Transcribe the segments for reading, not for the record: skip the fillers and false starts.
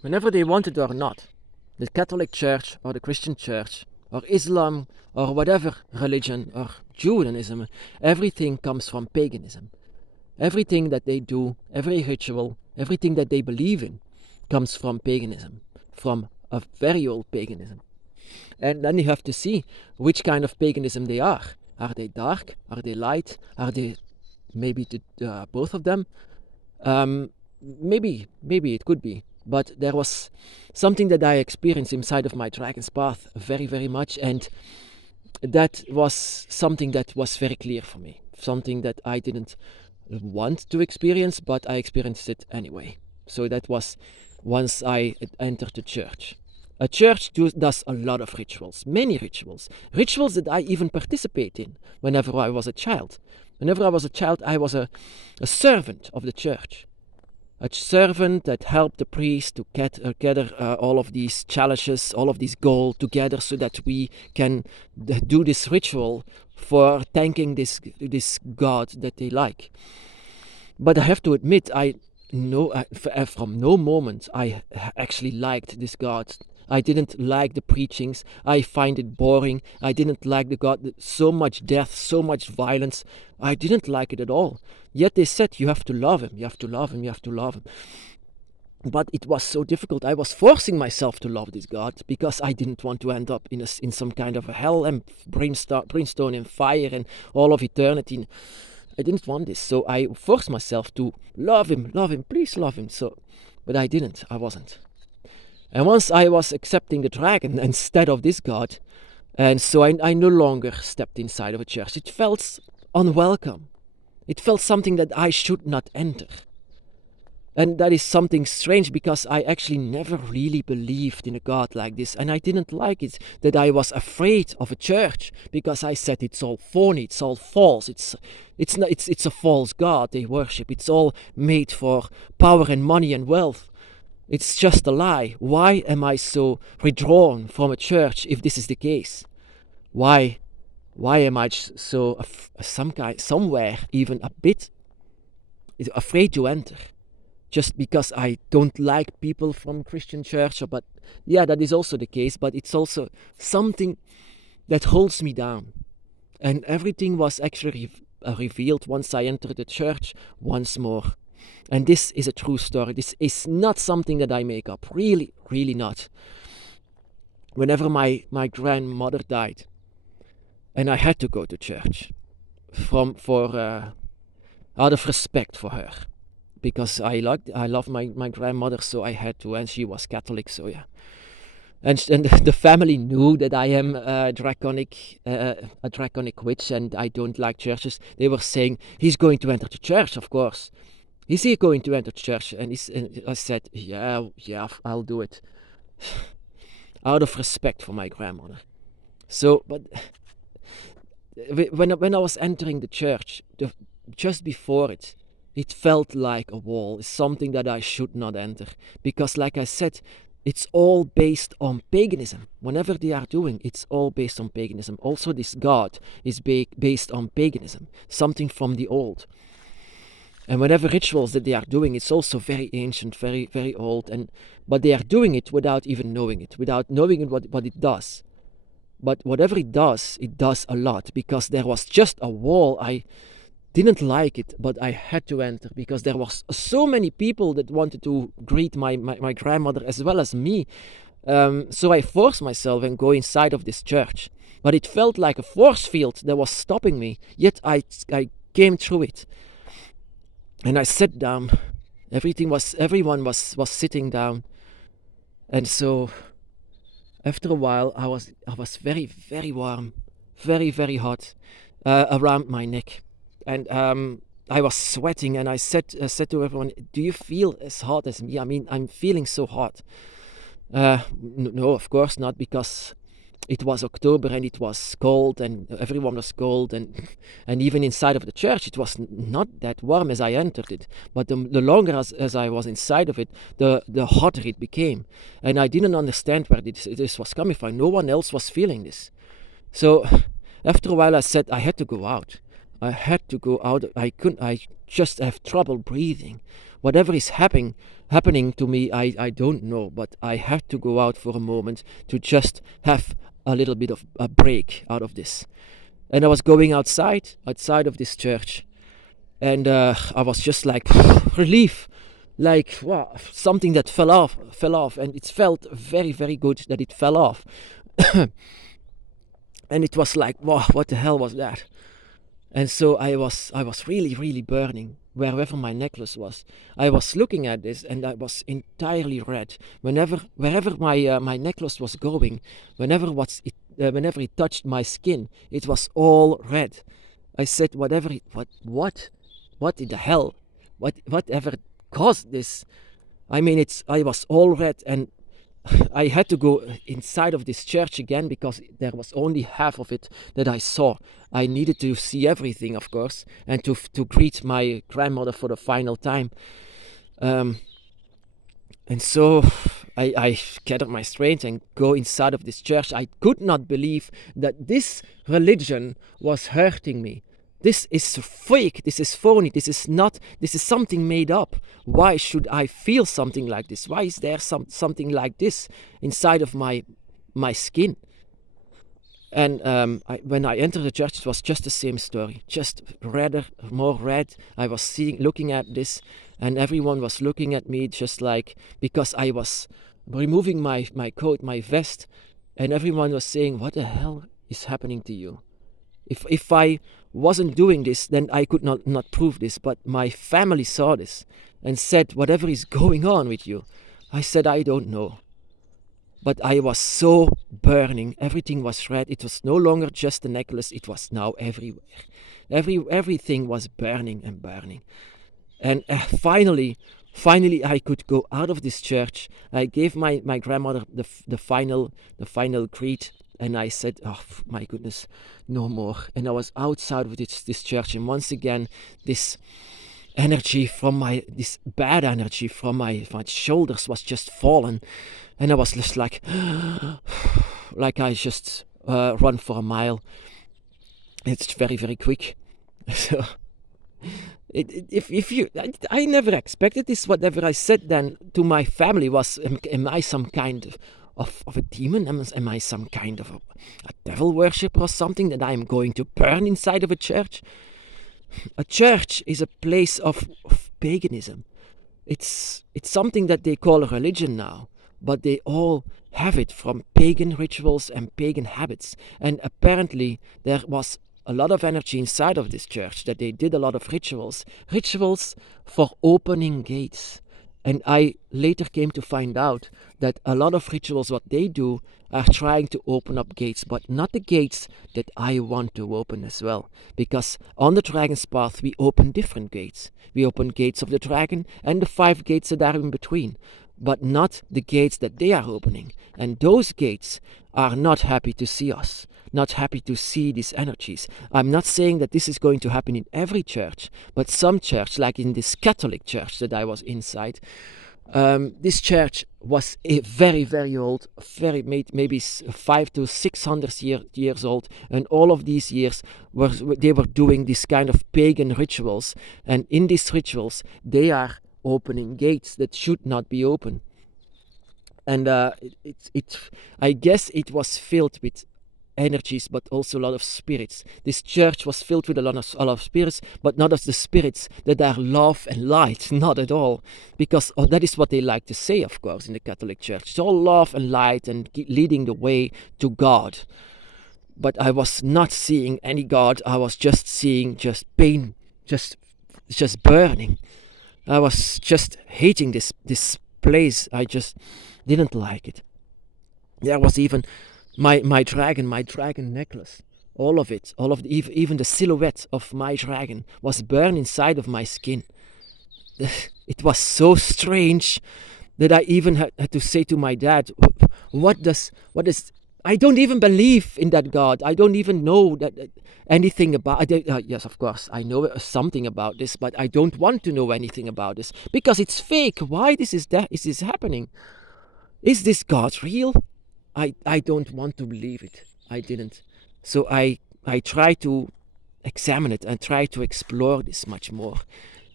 whenever they want it or not, the Catholic Church or the Christian Church or Islam or whatever religion or Judaism, everything comes from paganism. Everything that they do, every ritual, everything that they believe in comes from paganism, from a very old paganism. And then you have to see which kind of paganism they are. Are they dark? Are they light? Are they maybe both of them? Maybe it could be. But there was something that I experienced inside of my Dragon's Path very, very much, and that was something that was very clear for me. Something that I didn't want to experience, but I experienced it anyway. So that was once I entered the church. A church does a lot of rituals, many rituals that I even participate in whenever I was a child. Whenever I was a child, I was a servant of the church. A servant that helped the priest to gather all of these chalices, all of this gold together so that we can do this ritual for thanking this God that they like. But I have to admit, from no moment I actually liked this God. I didn't like the preachings. I find it boring. I didn't like the God. So much death, so much violence. I didn't like it at all. Yet they said, you have to love him. You have to love him. You have to love him. But it was so difficult. I was forcing myself to love this God because I didn't want to end up in some kind of a hell and brimstone and fire and all of eternity. I didn't want this. So I forced myself to love him, please love him. But I didn't. I wasn't. And once I was accepting the dragon instead of this God, and so I no longer stepped inside of a church. It felt unwelcome. It felt something that I should not enter. And that is something strange because I actually never really believed in a God like this. And I didn't like it that I was afraid of a church because I said it's all phony, it's all false. It's a false God they worship. It's all made for power and money and wealth. It's just a lie. Why am I so withdrawn from a church if this is the case? Why am I so somewhere even a bit afraid to enter? Just because I don't like people from Christian church, but yeah, that is also the case. But it's also something that holds me down, and everything was actually revealed once I entered the church once more. And this is a true story. This is not something that I make up. Really, really not. Whenever my grandmother died, and I had to go to church, out of respect for her, because I love my grandmother, so I had to, and she was Catholic, so yeah. And the family knew that I am a draconic witch, and I don't like churches. They were saying, he's going to enter the church, of course. Is he going to enter church? And I said, yeah, I'll do it. Out of respect for my grandmother. So, but when I was entering the church, just before it felt like a wall. It's something that I should not enter. Because like I said, it's all based on paganism. Whenever they are doing, it's all based on paganism. Also, this God is based on paganism. Something from the old. And whatever rituals that they are doing, it's also very ancient, very, very old. But they are doing it without even knowing it, without knowing what it does. But whatever it does a lot. Because there was just a wall. I didn't like it, but I had to enter because there was so many people that wanted to greet my grandmother as well as me. So I forced myself and go inside of this church. But it felt like a force field that was stopping me. Yet I came through it. And I sat down. Everyone was sitting down. And so after a while I was very, very warm, very, very hot around my neck. And I was sweating, and I said to everyone, do you feel as hot as me? I mean, I'm feeling so hot. No, of course not, because it was October and it was cold and everyone was cold, and even inside of the church it was not that warm as I entered it. But the longer as I was inside of it, the hotter it became. And I didn't understand where this was coming from. No one else was feeling this. So after a while I said I had to go out. I had to go out. I just have trouble breathing. Whatever is happening to me, I don't know, but I had to go out for a moment to just have a little bit of a break out of this. And I was going outside of this church, and I was just like relief, like wow, something that fell off, and it felt very, very good that it fell off. And it was like, wow, what the hell was that? And so I was really, really burning wherever my necklace was. I was looking at this, and I was entirely red. Wherever my necklace was going, whenever it touched my skin, it was all red. I said, what in the hell, whatever caused this? I mean, I was all red, and I had to go inside of this church again because there was only half of it that I saw. I needed to see everything, of course, and to greet my grandmother for the final time. And so I gathered my strength and go inside of this church. I could not believe that this religion was hurting me. This is fake, this is phony, this is something made up. Why should I feel something like this? Why is there something like this inside of my skin? And when I entered the church, it was just the same story, just redder, more red. I was looking at this, and everyone was looking at me just like, because I was removing my coat, my vest, and everyone was saying, what the hell is happening to you? If I wasn't doing this, then I could not prove this. But my family saw this and said, whatever is going on with you? I said, I don't know. But I was so burning. Everything was red. It was no longer just a necklace. It was now everywhere. Everything was burning and burning. And finally, I could go out of this church. I gave my grandmother the final greet. And I said, oh my goodness, no more. And I was outside of this church, and once again, this bad energy from my shoulders was just fallen, and I was just like, like I just run for a mile. It's very, very quick. So, I never expected this. Whatever I said then to my family was, am I some kind of a demon? Am I some kind of a devil worshipper or something that I am going to burn inside of a church? A church is a place of paganism. It's something that they call a religion now, but they all have it from pagan rituals and pagan habits. And apparently there was a lot of energy inside of this church, that they did a lot of rituals for opening gates. And I later came to find out that a lot of rituals, what they do, are trying to open up gates, but not the gates that I want to open as well. Because on the Dragon's Path, we open different gates. We open gates of the dragon and the 5 gates that are in between, but not the gates that they are opening. And those gates are not happy to see us, not happy to see these energies. I'm not saying that this is going to happen in every church, but some church, like in this Catholic church that I was inside, this church was very, very old, maybe 500 to 600 years old, and all of these years they were doing this kind of pagan rituals, and in these rituals they are opening gates that should not be open. And I guess it was filled with energies, but also a lot of spirits. This church was filled with a lot of spirits, but not as the spirits that are love and light, not at all. Because that is what they like to say, of course, in the Catholic Church. It's all love and light and leading the way to God. But I was not seeing any God. I was just seeing just pain, just burning. I was just hating this place. I just didn't like it. There was even my dragon necklace, all of it, even the silhouette of my dragon was burned inside of my skin. It was so strange that I even had to say to my dad, what is, I don't even believe in that God. I don't even know that anything about it. Yes, of course, I know something about this, but I don't want to know anything about this because it's fake. Why is this happening? Is this God real? I don't want to believe it. I didn't. So I tried to examine it and try to explore this much more.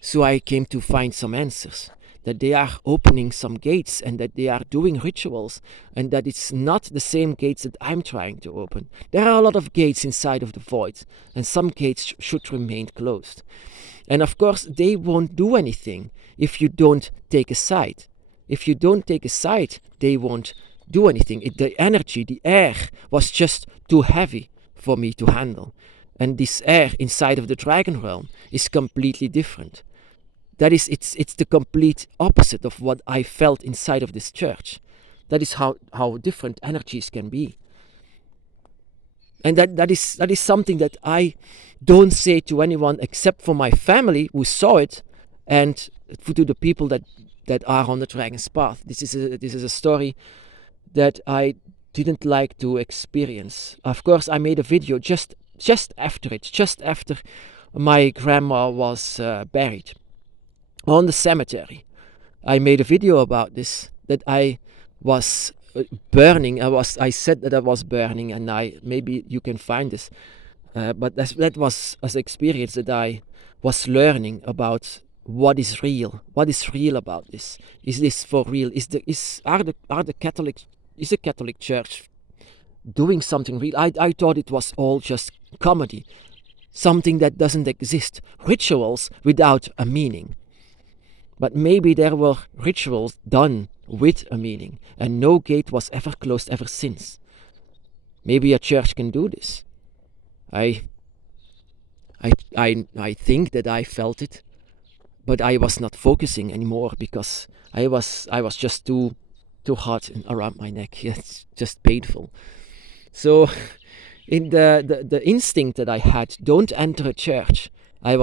So I came to find some answers, that they are opening some gates and that they are doing rituals, and that it's not the same gates that I'm trying to open. There are a lot of gates inside of the void, and some gates should remain closed. And of course, they won't do anything if you don't take a side. If you don't take a side, they won't do anything. The energy, the air was just too heavy for me to handle. And this air inside of the dragon realm is completely different. That is, it's the complete opposite of what I felt inside of this church. That is how different energies can be. And that is something that I don't say to anyone except for my family who saw it, and to the people that are on the Dragon's Path. This is a story that I didn't like to experience. Of course, I made a video just after my grandma was buried on the cemetery. I made a video about this, that I was burning. I said that I was burning, and maybe you can find this. But that was an experience that I was learning about what is real. What is real about this? Is this for real? Is the Catholic Church doing something real? I thought it was all just comedy, something that doesn't exist, rituals without a meaning. But maybe there were rituals done with a meaning, and no gate was ever closed ever since. Maybe a church can do this. I think that I felt it, but I was not focusing anymore because I was just too hot around my neck. It's just painful. So, in the instinct that I had, don't enter a church, I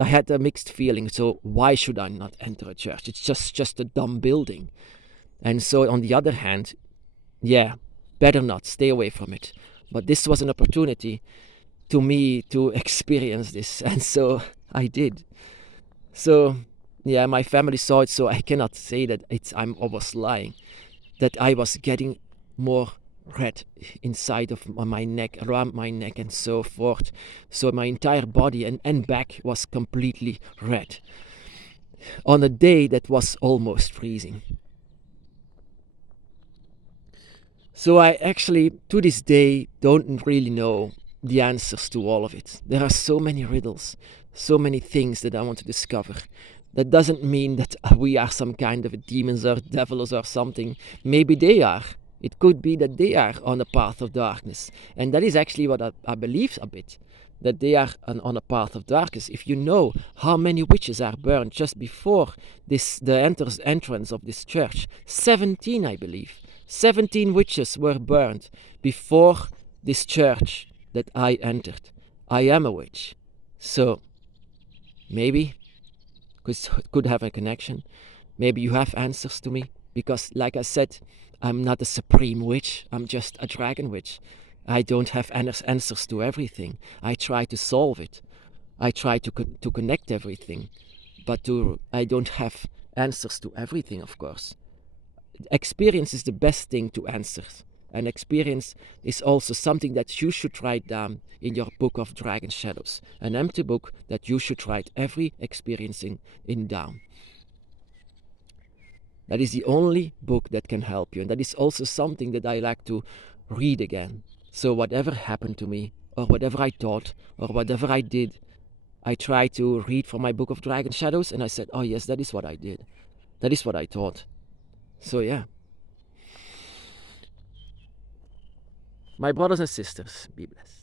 had a mixed feeling. So why should I not enter a church? It's just a dumb building. And so on the other hand, yeah, better not, stay away from it. But this was an opportunity to me to experience this, and so I did. So yeah, my family saw it, so I cannot say that I was lying. That I was getting more red inside of my neck, around my neck, and so forth. So my entire body and back was completely red on a day that was almost freezing. So I actually, to this day, don't really know the answers to all of it. There are so many riddles, so many things that I want to discover. That doesn't mean that we are some kind of demons or devils or something. Maybe they are. It could be that they are on the path of darkness. And that is actually what I believe a bit. That they are on a path of darkness. If you know how many witches are burned just before the entrance of this church. 17, I believe. 17 witches were burned before this church that I entered. I am a witch. So, maybe could have a connection. Maybe you have answers to me. Because, like I said, I'm not a supreme witch. I'm just a dragon witch. I don't have answers to everything. I try to solve it. I try to connect everything. But I don't have answers to everything, of course. Experience is the best thing to answer. And experience is also something that you should write down in your book of Dragon Shadows. An empty book that you should write every experiencing in down. That is the only book that can help you. And that is also something that I like to read again. So whatever happened to me, or whatever I thought, or whatever I did, I try to read from my book of Dragon Shadows, and I said, oh yes, that is what I did. That is what I thought. So yeah. My brothers and sisters, be blessed.